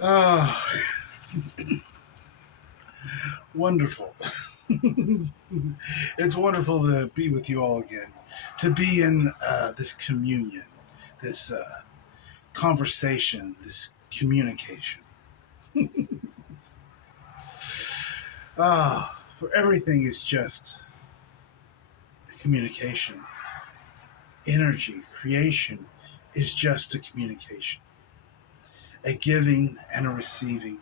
Ah, wonderful. It's wonderful to be with you all again, to be in this communion, this conversation, this communication. For everything is just communication. Energy, creation is just a communication, a giving and a receiving,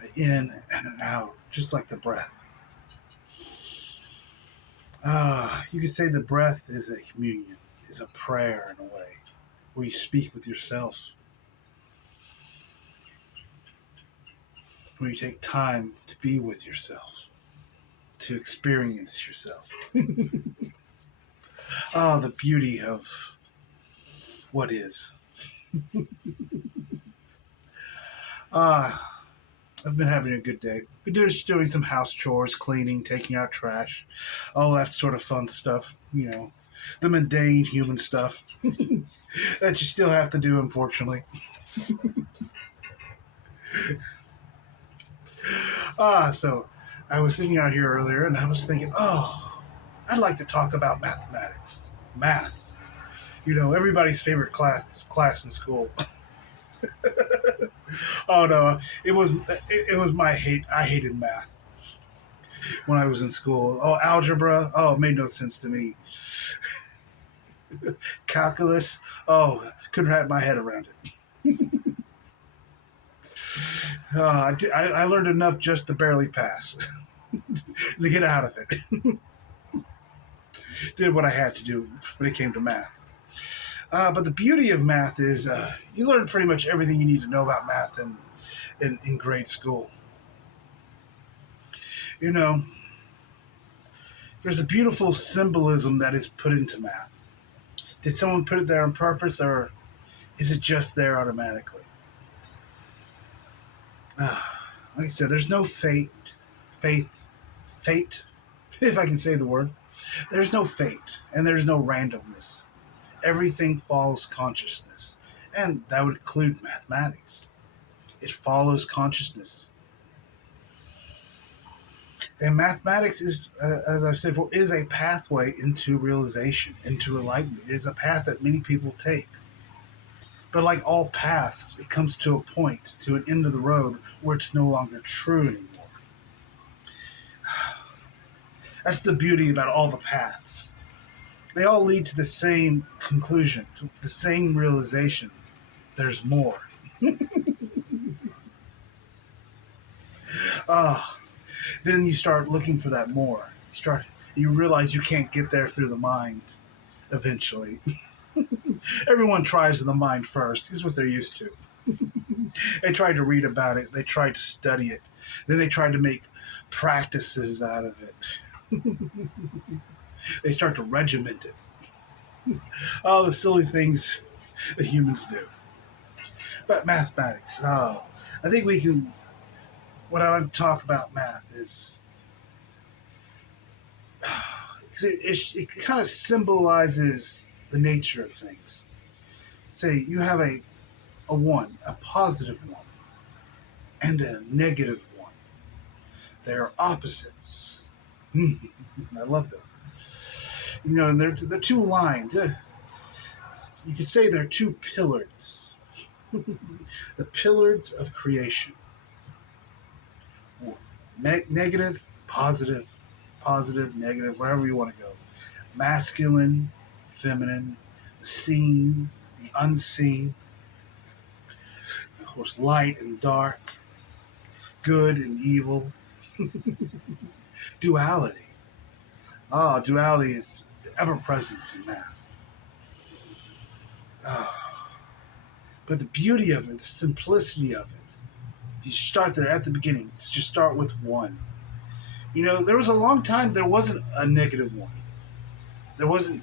an in and an out, just like the breath. You could say the breath is a communion, is a prayer in a way, where you speak with yourself, where you take time to be with yourself, to experience yourself. The beauty of what is. Ah, I've been having a good day. Been just doing some house chores, cleaning, taking out trash, all that sort of fun stuff. The mundane human stuff that you still have to do, unfortunately. So I was sitting out here earlier and I was thinking, I'd like to talk about mathematics. Math. Everybody's favorite class in school. Oh no, it was my hate. I hated math when I was in school. Oh, algebra. Oh, it made no sense to me. Calculus. Oh, couldn't wrap my head around it. I learned enough just to barely pass, to get out of it. Did what I had to do when it came to math. But the beauty of math is you learn pretty much everything you need to know about math in grade school. You know, there's a beautiful symbolism that is put into math. Did someone put it there on purpose, or is it just there automatically? Like I said, there's no faith, fate, if I can say the word. There's no fate, and there's no randomness. Everything follows consciousness, and that would include mathematics. It follows consciousness. And mathematics is, as I've said before, is a pathway into realization, into enlightenment. It is a path that many people take. But like all paths, it comes to a point, to an end of the road, where it's no longer true anymore. That's the beauty about all the paths. They all lead to the same conclusion, to the same realization. There's more. Ah, then you start looking for that more. You realize you can't get there through the mind eventually. Everyone tries in the mind first. This is what they're used to. They tried to read about it. They tried to study it. Then they tried to make practices out of it. They start to regiment it. All the silly things that humans do. But mathematics. I think we can. What I want to talk about math is it kind of symbolizes the nature of things. Say you have a one, a positive one, and a negative one. They are opposites. I love them. And they're two lines. You could say they're two pillars. The pillars of creation. Negative, positive, positive, negative, wherever you want to go. Masculine, feminine, the seen, the unseen. Of course, light and dark, good and evil. Duality. Duality is ever present in math. But the beauty of it, the simplicity of it, you start there at the beginning. Just start with one. There was a long time there wasn't a negative one. There wasn't.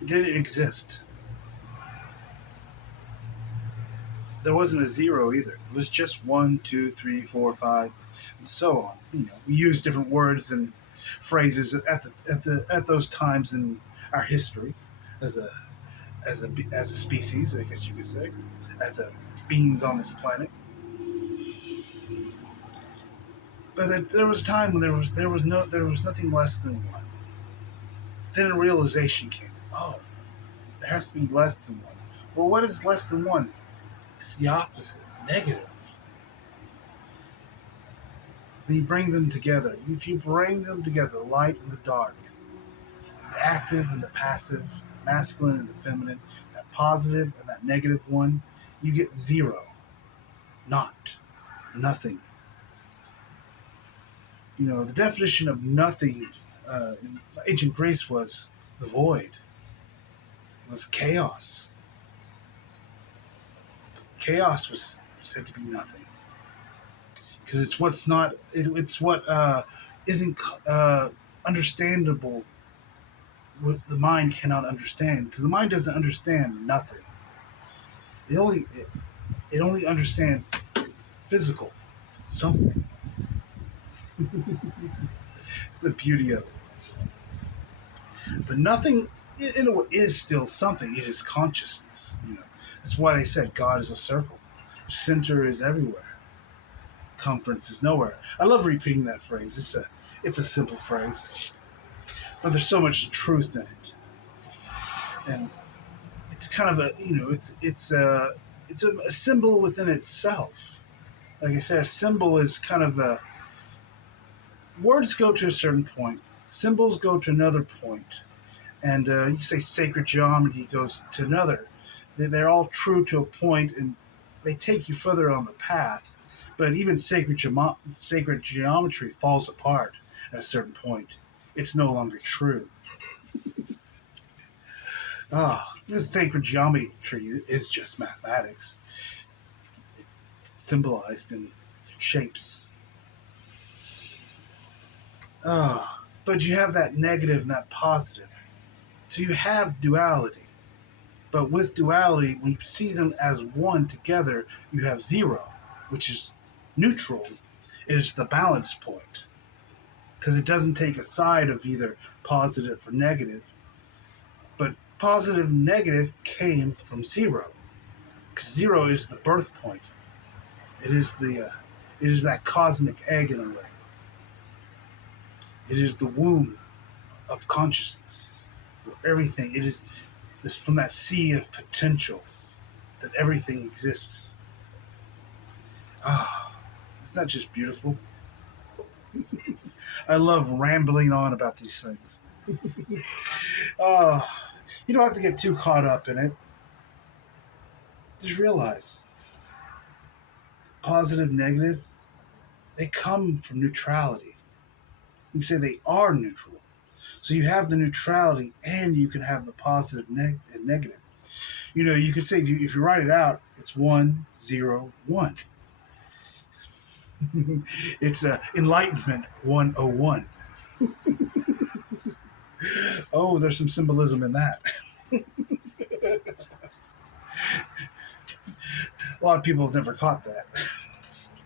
It didn't exist. There wasn't a zero either. It was just one, two, three, four, five, and so on. We use different words and phrases at those times in our history as a species, I guess you could say, as a beings on this planet. But there was a time when there was nothing less than one. Then a realization came. Oh, there has to be less than one. Well, what is less than one? It's the opposite, negative. Then you bring them together. If you bring them together, the light and the dark, the active and the passive, the masculine and the feminine, that positive and that negative one, you get zero. Not. Nothing. You know, the definition of nothing in ancient Greece was the void. It was chaos. Chaos was said to be nothing. Because it's what's not, it's what isn't understandable, what the mind cannot understand. Because the mind doesn't understand nothing. It only understands physical, something. It's the beauty of it. But nothing is still something. It is consciousness. You know, that's why they said God is a circle. Center is everywhere. Conference is nowhere. I love repeating that phrase. It's a simple phrase, but there's so much truth in it, and it's kind of a symbol within itself. Like I said, a symbol is kind of a words go to a certain point, symbols go to another point, and you say sacred geometry goes to another. They're all true to a point, and they take you further on the path. But even sacred geometry falls apart at a certain point. It's no longer true. This sacred geometry is just mathematics, symbolized in shapes. But you have that negative and that positive. So you have duality. But with duality, when you see them as one together, you have zero, which is neutral. It is the balance point, because it doesn't take a side of either positive or negative. But positive and negative came from zero, because zero is the birth point. It is that cosmic egg in a way. It is the womb of consciousness, where everything. It is this from that sea of potentials that everything exists. Isn't that just beautiful? I love rambling on about these things. You don't have to get too caught up in it. Just realize positive, negative, they come from neutrality. You say they are neutral. So you have the neutrality and you can have the positive and negative. You know, you could say if you write it out, it's 1, 0, 1. It's Enlightenment 101. Oh, there's some symbolism in that. A lot of people have never caught that.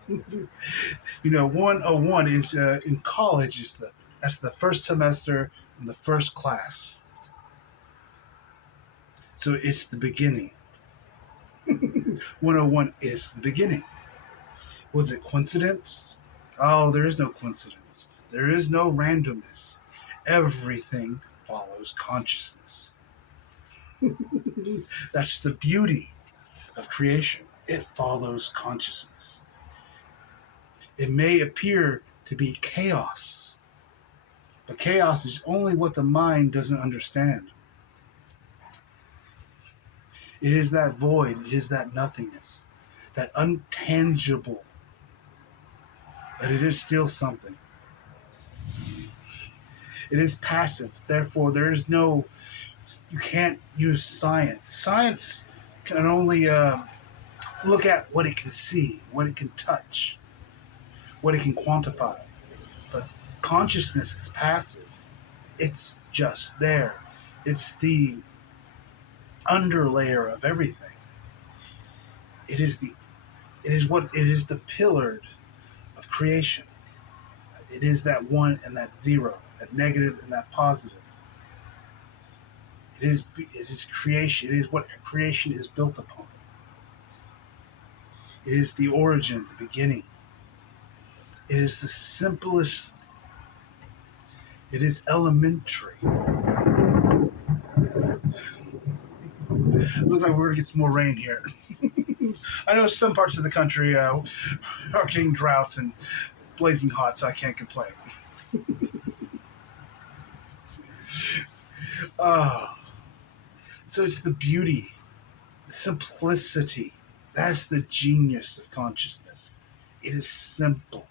You know, 101 is in college. That's the first semester in the first class. So it's the beginning. 101 is the beginning. Was it coincidence? Oh, there is no coincidence. There is no randomness. Everything follows consciousness. That's the beauty of creation. It follows consciousness. It may appear to be chaos, but chaos is only what the mind doesn't understand. It is that void, it is that nothingness, that untangible, but it is still something. It is passive, therefore there is no, you can't use science. Science can only look at what it can see, what it can touch, what it can quantify. But consciousness is passive. It's just there. It's the underlayer of everything. It is the pillar of creation. It is that one and that zero, that negative and that positive. It is creation. It is what creation is built upon. It is the origin, the beginning. It is the simplest. It is elementary. Looks like we're going to get some more rain here. I know some parts of the country are getting droughts and blazing hot, so I can't complain. Oh, so it's the beauty, the simplicity. That's the genius of consciousness. It is simple.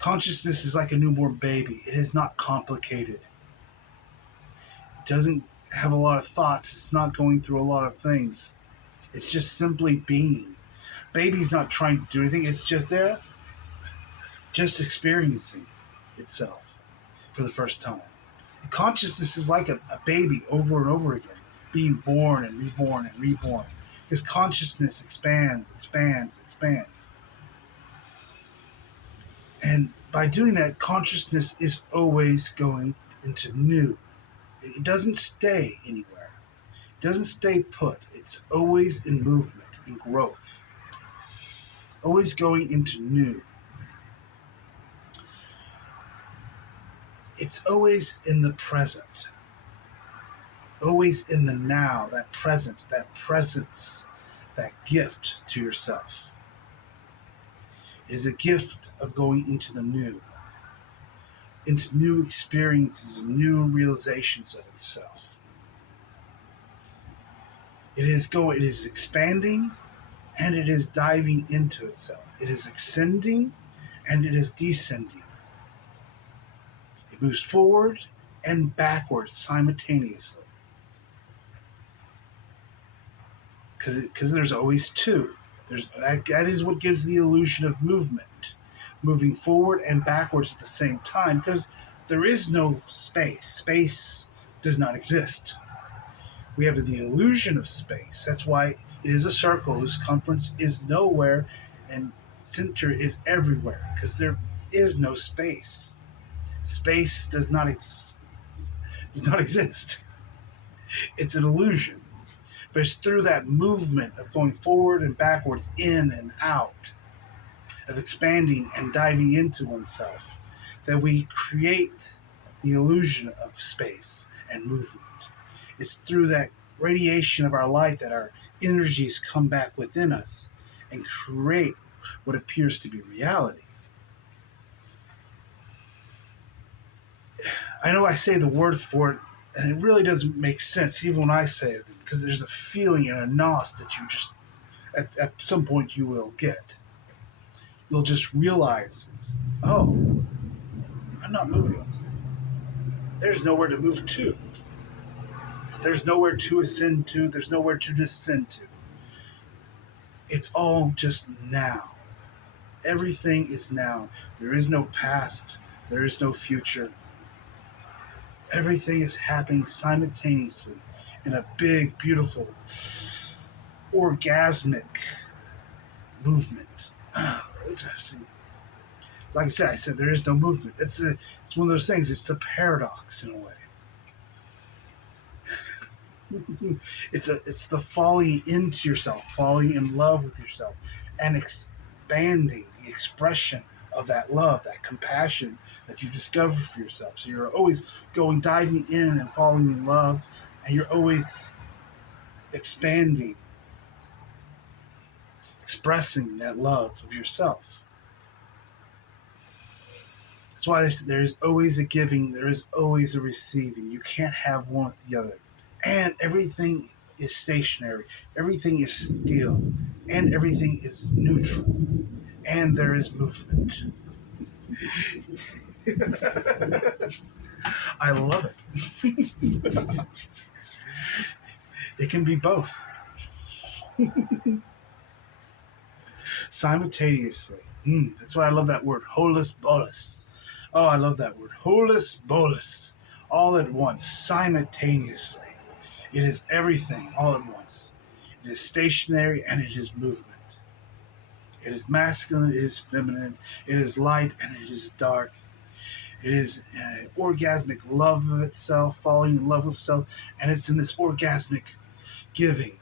Consciousness is like a newborn baby. It is not complicated. It doesn't have a lot of thoughts. It's not going through a lot of things. It's just simply being. Baby's not trying to do anything. It's just there, just experiencing itself for the first time. And consciousness is like a baby over and over again, being born and reborn and reborn. Because consciousness expands, expands, expands. And by doing that, consciousness is always going into new. It doesn't stay anywhere. It doesn't stay put. It's always in movement, in growth. Always going into new. It's always in the present. Always in the now, that present, that presence, that gift to yourself. It is a gift of going into the new, into new experiences and new realizations of itself. It is expanding and it is diving into itself. It is ascending and it is descending. It moves forward and backwards simultaneously. Because there's always two. That is what gives the illusion of movement, moving forward and backwards at the same time, because there is no space. Space does not exist. We have the illusion of space. That's why it is a circle whose circumference is nowhere and center is everywhere, because there is no space. Space does not exist. It's an illusion. But it's through that movement of going forward and backwards, in and out, of expanding and diving into oneself, that we create the illusion of space and movement. It's through that radiation of our light that our energies come back within us and create what appears to be reality. I know I say the words for it, and it really doesn't make sense, even when I say it, because there's a feeling and a nos that you just, at some point you will get. You'll just realize it. Oh, I'm not moving. There's nowhere to move to. There's nowhere to ascend to. There's nowhere to descend to. It's all just now. Everything is now. There is no past. There is no future. Everything is happening simultaneously in a big, beautiful, orgasmic movement. Like I said there is no movement. It's one of those things. It's a paradox in a way. It's the falling into yourself, falling in love with yourself, and expanding the expression of that love, that compassion that you discover for yourself. So you're always diving in and falling in love, and you're always expanding, expressing that love of yourself. That's why there is always a giving, there is always a receiving. You can't have one with the other. And everything is stationary, everything is still, and everything is neutral, and there is movement. I love it. It can be both. Simultaneously. That's why I love that word, holus bolus. Oh, I love that word, holus bolus. All at once, simultaneously. It is everything all at once. It is stationary and it is movement. It is masculine, it is feminine, it is light and it is dark. It is an orgasmic love of itself, falling in love with itself, and it's in this orgasmic giving,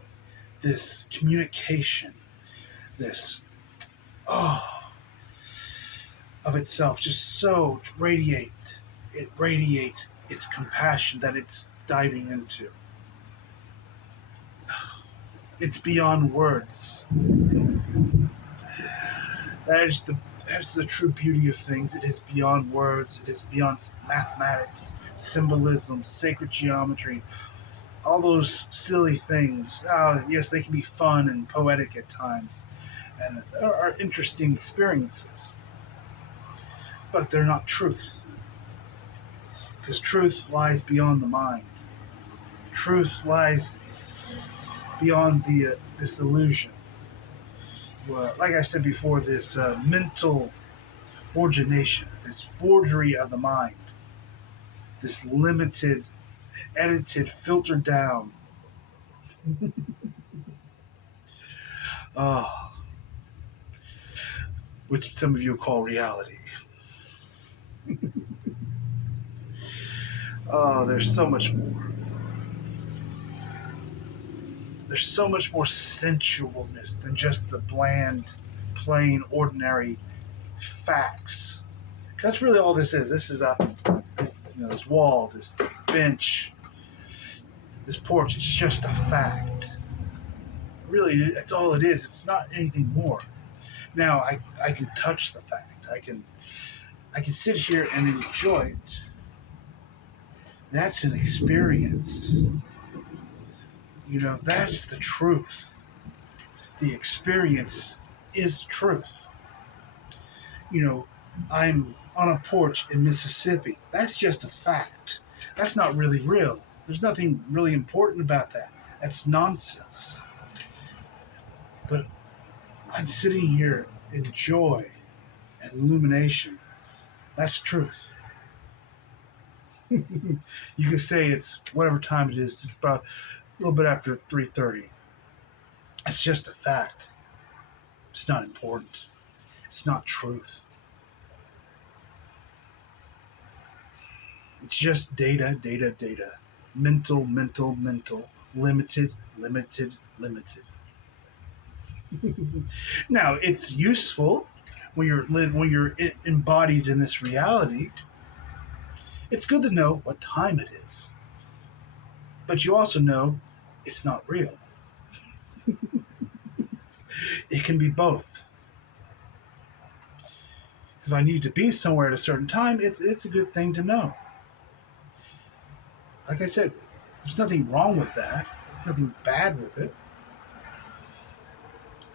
this communication, this, oh, of itself, just so it radiates its compassion that it's diving into. It's beyond words. That is the true beauty of things. It is beyond words. It is beyond mathematics, symbolism, sacred geometry, all those silly things. Yes, they can be fun and poetic at times, and are interesting experiences, but they're not truth. Because truth lies beyond the mind. Truth lies beyond this illusion. Well, like I said before, this mental forgination, this forgery of the mind, this limited, edited, filtered down. Oh, which some of you call reality. Oh, there's so much more. There's so much more sensualness than just the bland, plain, ordinary facts. That's really all this is. This is this wall, this bench, this porch. It's just a fact. Really, that's all it is. It's not anything more. Now, I can touch the fact. I can sit here and enjoy it. That's an experience. That's the truth. The experience is truth. I'm on a porch in Mississippi. That's just a fact. That's not really real. There's nothing really important about that. That's nonsense. But I'm sitting here in joy and illumination. That's truth. You could say it's whatever time it is. It's about a little bit after 3:30. It's just a fact. It's not important. It's not truth. It's just data, data, data. Mental, mental, mental. Limited, limited, limited. Now, it's useful when you're embodied in this reality. It's good to know what time it is. But you also know it's not real. It can be both. If I need to be somewhere at a certain time, it's a good thing to know. Like I said, there's nothing wrong with that. There's nothing bad with it.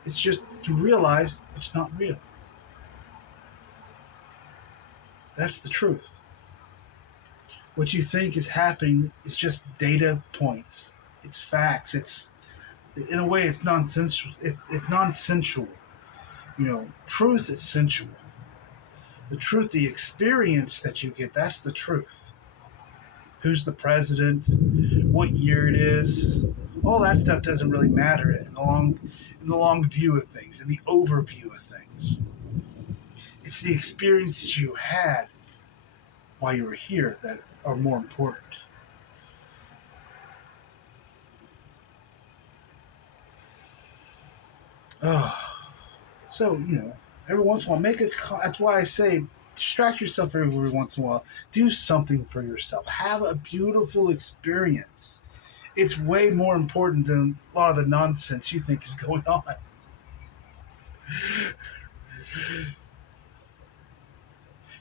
It's just to realize it's not real. That's the truth. What you think is happening is just data points. It's facts. In a way, it's nonsensical. It's nonsensual. Truth is sensual. The truth, the experience that you get, that's the truth. Who's the president? What year it is? All that stuff doesn't really matter in the long view of things, in the overview of things. It's the experiences you had while you were here that are more important. Oh, so every once in a while, that's why I say distract yourself every once in a while. Do something for yourself. Have a beautiful experience. It's way more important than a lot of the nonsense you think is going on.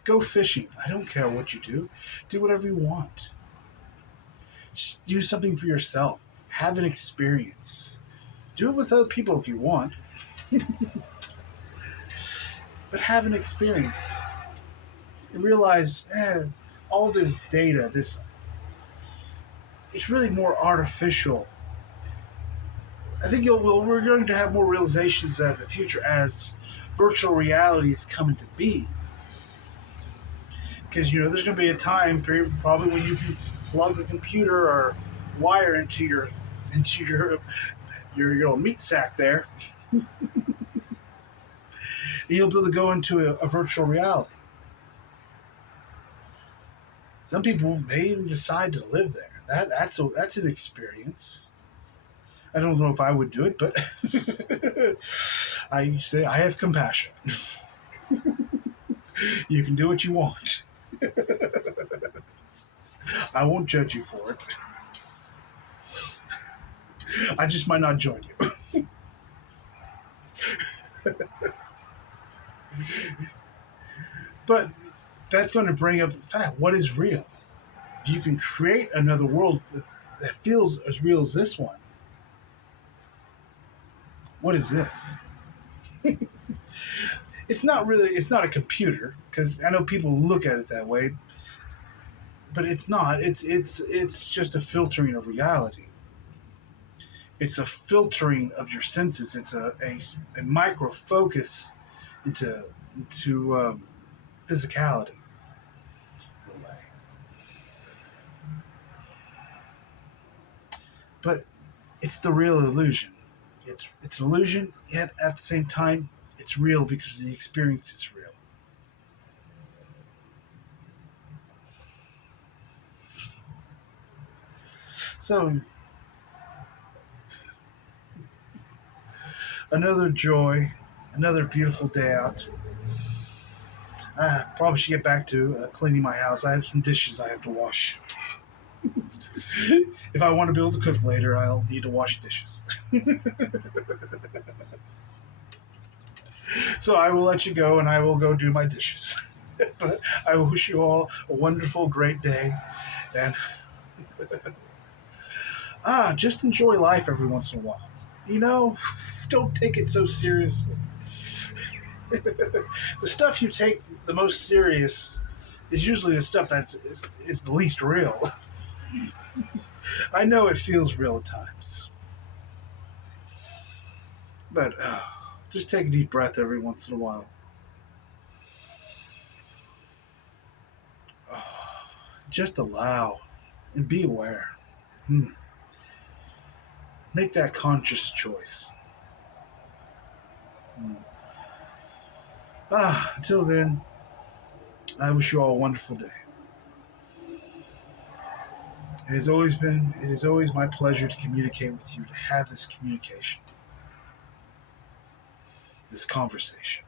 Go fishing. I don't care what you do. Do whatever you want. Just do something for yourself. Have an experience. Do it with other people if you want. But have an experience. And realize, all this data, it's really more artificial. I think we're going to have more realizations in the future as virtual realities come into being. Because there's going to be a time period probably when you can plug a computer or wire into your little meat sack there, and you'll be able to go into a virtual reality. Some people may even decide to live there. That's an experience. I don't know if I would do it, but I say I have compassion. You can do what you want. I won't judge you for it. I just might not join you. But that's going to bring up the fact: what is real? If you can create another world that feels as real as this one, what is this? It's not really. It's not a computer, because I know people look at it that way, but it's not. It's just a filtering of reality. It's a filtering of your senses. It's a micro focus into physicality. In a way. But it's the real illusion. It's an illusion, yet at the same time, it's real because the experience is real. So another joy, another beautiful day out. I probably should get back to cleaning my house. I have some dishes I have to wash. If I want to be able to cook later, I'll need to wash dishes. So I will let you go and I will go do my dishes. But I wish you all a wonderful, great day. And just enjoy life every once in a while. You know, don't take it so seriously. The stuff you take the most serious is usually the stuff is the least real. I know it feels real at times, but just take a deep breath every once in a while. Just allow and be aware. Make that conscious choice. Hmm. Until then, I wish you all a wonderful day. It has always my pleasure to communicate with you, to have this communication, this conversation.